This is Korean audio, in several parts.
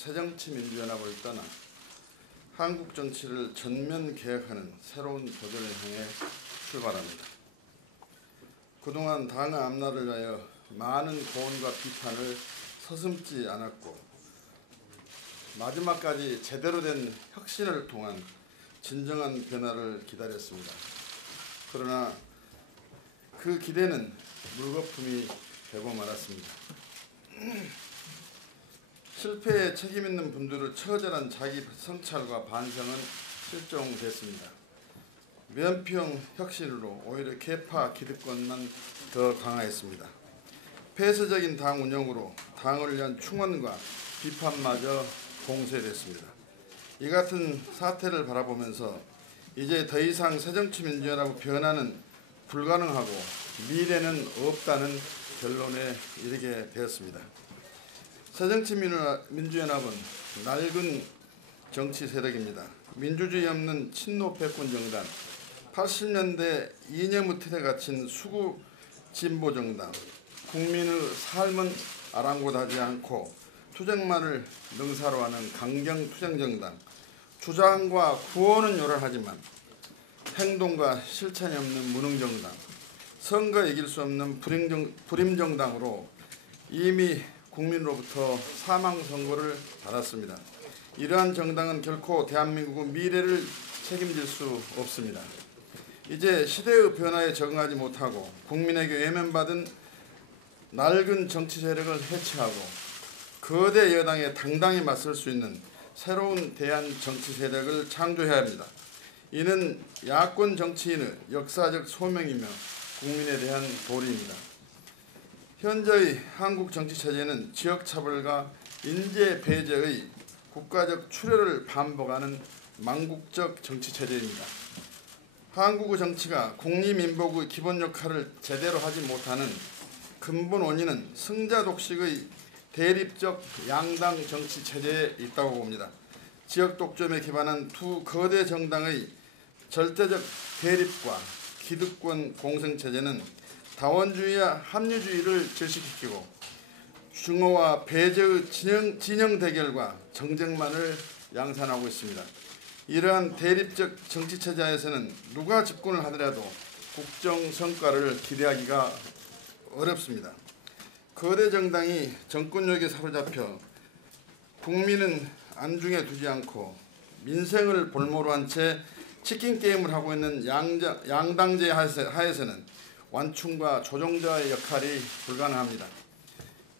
새정치민주연합을 떠나 한국 정치를 전면 개혁하는 새로운 도전을 향해 출발합니다. 그동안 당의 앞날을 위하여 많은 고언과 비판을 서슴지 않았고 마지막까지 제대로 된 혁신을 통한 진정한 변화를 기다렸습니다. 그러나 그 기대는 물거품이 되고 말았습니다. 실패에 책임 있는 분들의 처절한 자기 성찰과 반성은 실종됐습니다. 면피형 혁신으로 오히려 계파 기득권만 더 강화했습니다. 폐쇄적인 당 운영으로 당을 위한 충원과 비판마저 공세됐습니다. 이 같은 사태를 바라보면서 이제 더 이상 새정치민주연합의 변화는 불가능하고 미래는 없다는 결론에 이르게 되었습니다. 새정치민주연합은 낡은 정치 세력입니다. 민주주의 없는 친노 패권 정당, 80년대 이념의 틀에 갇힌 수구 진보 정당, 국민의 삶은 아랑곳하지 않고 투쟁만을 능사로 하는 강경 투쟁 정당, 주장과 구호는 요란하지만 행동과 실천이 없는 무능 정당, 선거 이길 수 없는 불임 정당으로 이미 국민으로부터 사망 선고를 받았습니다. 이러한 정당은 결코 대한민국의 미래를 책임질 수 없습니다. 이제 시대의 변화에 적응하지 못하고 국민에게 외면받은 낡은 정치 세력을 해체하고 거대 여당에 당당히 맞설 수 있는 새로운 대한 정치 세력을 창조해야 합니다. 이는 야권 정치인의 역사적 소명이며 국민에 대한 도리입니다. 현재의 한국 정치체제는 지역차별과 인재 배제의 국가적 출혈을 반복하는 망국적 정치체제입니다. 한국의 정치가 국리민복의 기본 역할을 제대로 하지 못하는 근본 원인은 승자 독식의 대립적 양당 정치체제에 있다고 봅니다. 지역 독점에 기반한 두 거대 정당의 절대적 대립과 기득권 공생체제는 다원주의와 합리주의를 질식시키고 중호와 배제의 진영 대결과 정쟁만을 양산하고 있습니다. 이러한 대립적 정치체제에서는 누가 집권을 하더라도 국정 성과를 기대하기가 어렵습니다. 거대 정당이 정권력에 사로잡혀 국민은 안중에 두지 않고 민생을 볼모로 한 채 치킨 게임을 하고 있는 양당제 하에서는 완충과 조종자의 역할이 불가능합니다.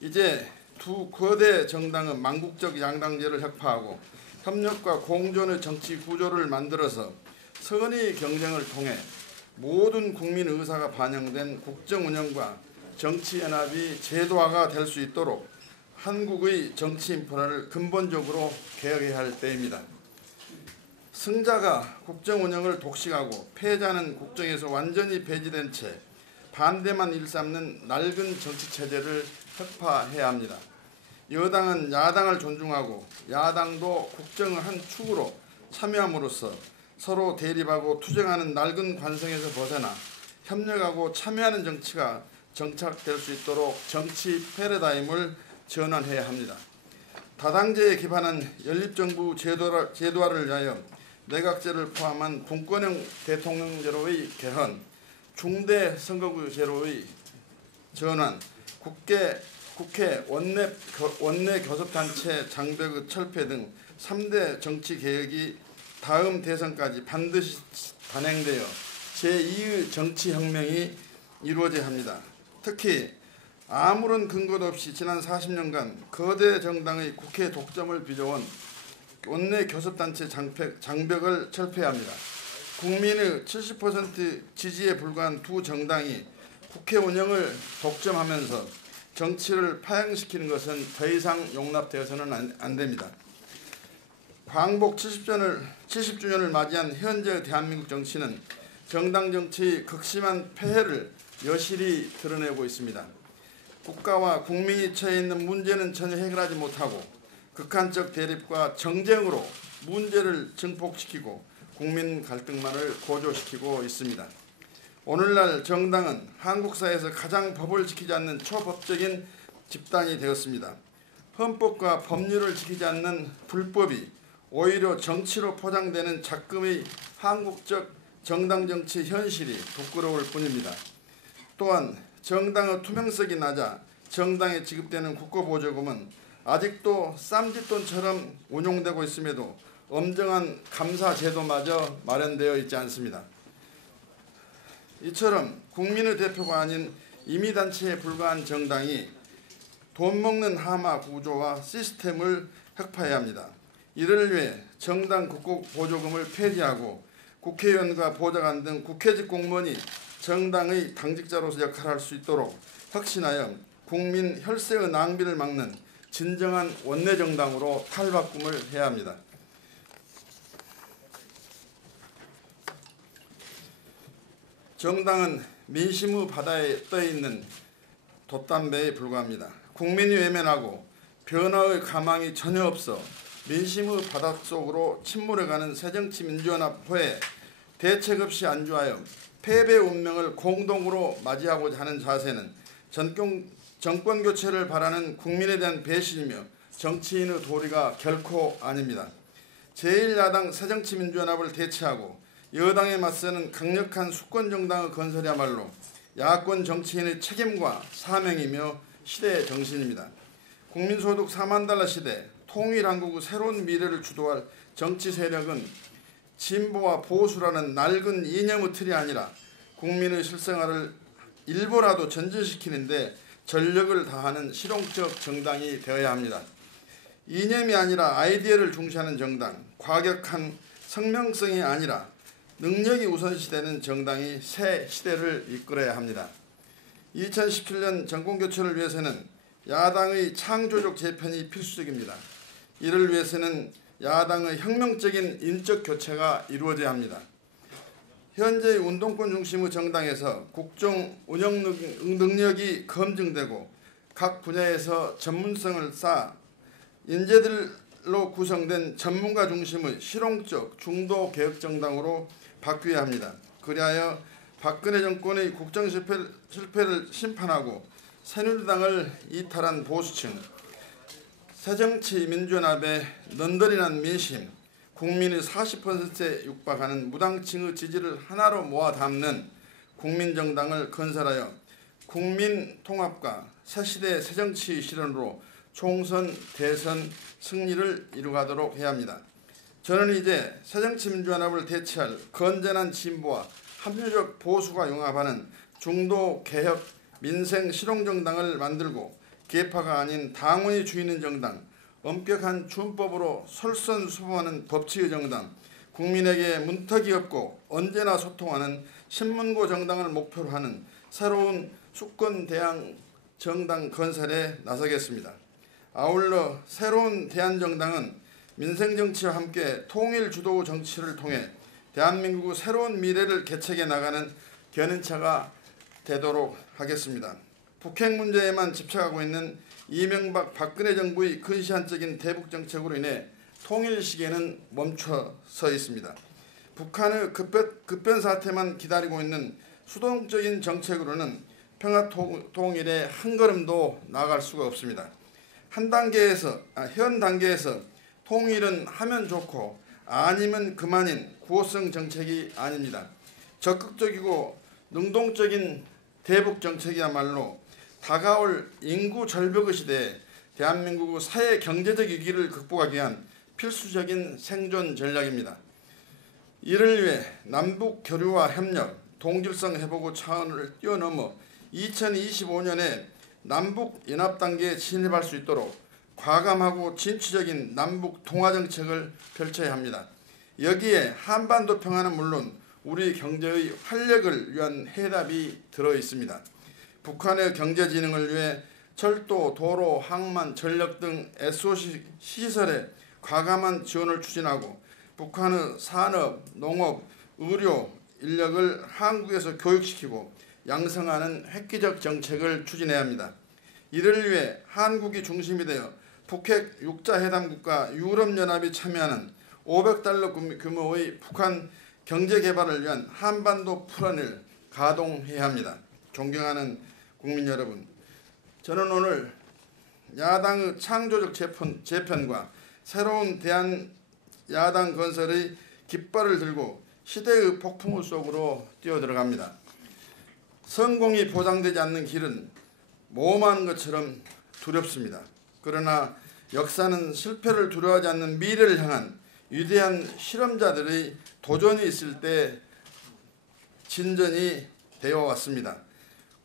이제 두 거대 정당은 망국적 양당제를 혁파하고 협력과 공존의 정치 구조를 만들어서 선의 경쟁을 통해 모든 국민 의사가 반영된 국정 운영과 정치 연합이 제도화가 될 수 있도록 한국의 정치 인프라를 근본적으로 개혁해야 할 때입니다. 승자가 국정 운영을 독식하고 패자는 국정에서 완전히 배제된 채 반대만 일삼는 낡은 정치체제를 혁파해야 합니다. 여당은 야당을 존중하고 야당도 국정의 한 축으로 참여함으로써 서로 대립하고 투쟁하는 낡은 관성에서 벗어나 협력하고 참여하는 정치가 정착될 수 있도록 정치 패러다임을 전환해야 합니다. 다당제에 기반한 연립정부 제도화를 위하여 내각제를 포함한 분권형 대통령제로의 개헌, 중대 선거구제로의 전환, 국회 원내 교섭단체 장벽의 철폐 등 3대 정치개혁이 다음 대선까지 반드시 단행되어 제2의 정치혁명이 이루어져야 합니다. 특히 아무런 근거도 없이 지난 40년간 거대 정당의 국회 독점을 빚어온 원내 교섭단체 장벽을 철폐해야 합니다. 국민의 70% 지지에 불과한 두 정당이 국회 운영을 독점하면서 정치를 파행시키는 것은 더 이상 용납되어서는 안 됩니다. 광복 70주년을 맞이한 현재 대한민국 정치는 정당 정치의 극심한 폐해를 여실히 드러내고 있습니다. 국가와 국민이 처해 있는 문제는 전혀 해결하지 못하고 극한적 대립과 정쟁으로 문제를 증폭시키고 국민 갈등만을 고조시키고 있습니다. 오늘날 정당은 한국 사회에서 가장 법을 지키지 않는 초법적인 집단이 되었습니다. 헌법과 법률을 지키지 않는 불법이 오히려 정치로 포장되는 작금의 한국적 정당 정치 현실이 부끄러울 뿐입니다. 또한 정당의 투명성이 낮아 정당에 지급되는 국고보조금은 아직도 쌈짓돈처럼 운용되고 있음에도 엄정한 감사 제도마저 마련되어 있지 않습니다. 이처럼 국민의 대표가 아닌 임의단체에 불과한 정당이 돈 먹는 하마 구조와 시스템을 혁파해야 합니다. 이를 위해 정당 국고보조금을 폐지하고 국회의원과 보좌관 등 국회직 공무원이 정당의 당직자로서 역할을 할 수 있도록 혁신하여 국민 혈세의 낭비를 막는 진정한 원내정당으로 탈바꿈을 해야 합니다. 정당은 민심의 바다에 떠있는 돛담배에 불과합니다. 국민이 외면하고 변화의 가망이 전혀 없어 민심의 바닷속으로 침몰해가는 새정치민주연합회에 대책 없이 안주하여 패배 운명을 공동으로 맞이하고자 하는 자세는 정권 교체를 바라는 국민에 대한 배신이며 정치인의 도리가 결코 아닙니다. 제1야당 새정치민주연합을 대체하고 여당에 맞서는 강력한 수권정당의 건설이야말로 야권 정치인의 책임과 사명이며 시대의 정신입니다. 국민소득 4만 달러 시대 통일한국의 새로운 미래를 주도할 정치 세력은 진보와 보수라는 낡은 이념의 틀이 아니라 국민의 실생활을 일부라도 전진시키는데 전력을 다하는 실용적 정당이 되어야 합니다. 이념이 아니라 아이디어를 중시하는 정당, 과격한 성명성이 아니라 능력이 우선시되는 정당이 새 시대를 이끌어야 합니다. 2017년 정권교체를 위해서는 야당의 창조적 재편이 필수적입니다. 이를 위해서는 야당의 혁명적인 인적 교체가 이루어져야 합니다. 현재 운동권 중심의 정당에서 국정 운영 능력이 검증되고 각 분야에서 전문성을 쌓아 인재들로 구성된 전문가 중심의 실용적 중도 개혁 정당으로 바뀌어야 합니다. 그리하여 박근혜 정권의 국정 실패를 심판하고 새누리당을 이탈한 보수층, 새정치민주연합의 넌더리난 민심, 국민의 40%에 육박하는 무당층의 지지를 하나로 모아 담는 국민정당을 건설하여 국민 통합과 새시대 새정치 실현으로 총선, 대선 승리를 이루가도록 해야 합니다. 저는 이제 새정치민주연합을 대체할 건전한 진보와 합리적 보수가 융합하는 중도 개혁 민생 실용정당을 만들고 계파가 아닌 당원이 주인인 정당, 엄격한 준법으로 솔선수범하는 법치의 정당, 국민에게 문턱이 없고 언제나 소통하는 신문고 정당을 목표로 하는 새로운 수권 대항 정당 건설에 나서겠습니다. 아울러 새로운 대한정당은 민생정치와 함께 통일 주도 정치를 통해 대한민국의 새로운 미래를 개척해 나가는 견인차가 되도록 하겠습니다. 북핵 문제에만 집착하고 있는 이명박 박근혜 정부의 근시안적인 대북 정책으로 인해 통일 시계는 멈춰서 있습니다. 북한의 급변 사태만 기다리고 있는 수동적인 정책으로는 평화 통일에 한 걸음도 나아갈 수가 없습니다. 현 단계에서 통일은 하면 좋고 아니면 그만인 구호성 정책이 아닙니다. 적극적이고 능동적인 대북 정책이야말로 다가올 인구 절벽의 시대에 대한민국의 사회 경제적 위기를 극복하기 위한 필수적인 생존 전략입니다. 이를 위해 남북 교류와 협력, 동질성 회복의 차원을 뛰어넘어 2025년에 남북 연합 단계에 진입할 수 있도록 과감하고 진취적인 남북 통화 정책을 펼쳐야 합니다. 여기에 한반도 평화는 물론 우리 경제의 활력을 위한 해답이 들어 있습니다. 북한의 경제 진흥을 위해 철도, 도로, 항만, 전력 등 SOC 시설에 과감한 지원을 추진하고 북한의 산업, 농업, 의료 인력을 한국에서 교육시키고 양성하는 획기적 정책을 추진해야 합니다. 이를 위해 한국이 중심이 되어 북핵 6자 회담국가 유럽연합이 참여하는 500달러 규모의 북한 경제개발을 위한 한반도 플랜을 가동해야 합니다. 존경하는 국민 여러분, 저는 오늘 야당의 창조적 재편과 새로운 대한야당 건설의 깃발을 들고 시대의 폭풍우 속으로 뛰어들어갑니다. 성공이 보장되지 않는 길은 모험하는 것처럼 두렵습니다. 그러나 역사는 실패를 두려워하지 않는 미래를 향한 위대한 실험자들의 도전이 있을 때 진전이 되어 왔습니다.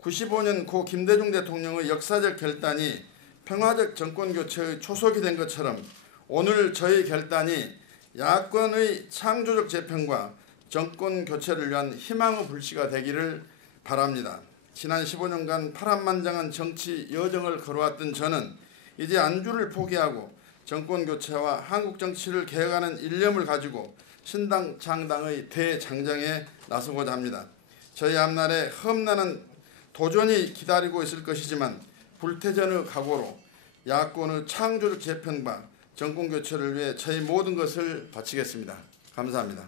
95년 고 김대중 대통령의 역사적 결단이 평화적 정권교체의 초석이 된 것처럼 오늘 저희 결단이 야권의 창조적 재편과 정권교체를 위한 희망의 불씨가 되기를 바랍니다. 지난 15년간 파란만장한 정치 여정을 걸어왔던 저는 이제 안주를 포기하고 정권교체와 한국 정치를 개혁하는 일념을 가지고 신당 창당의 대장정에 나서고자 합니다. 저희 앞날에 험난한 도전이 기다리고 있을 것이지만 불태전의 각오로 야권의 창조적 재편과 정권교체를 위해 저희 모든 것을 바치겠습니다. 감사합니다.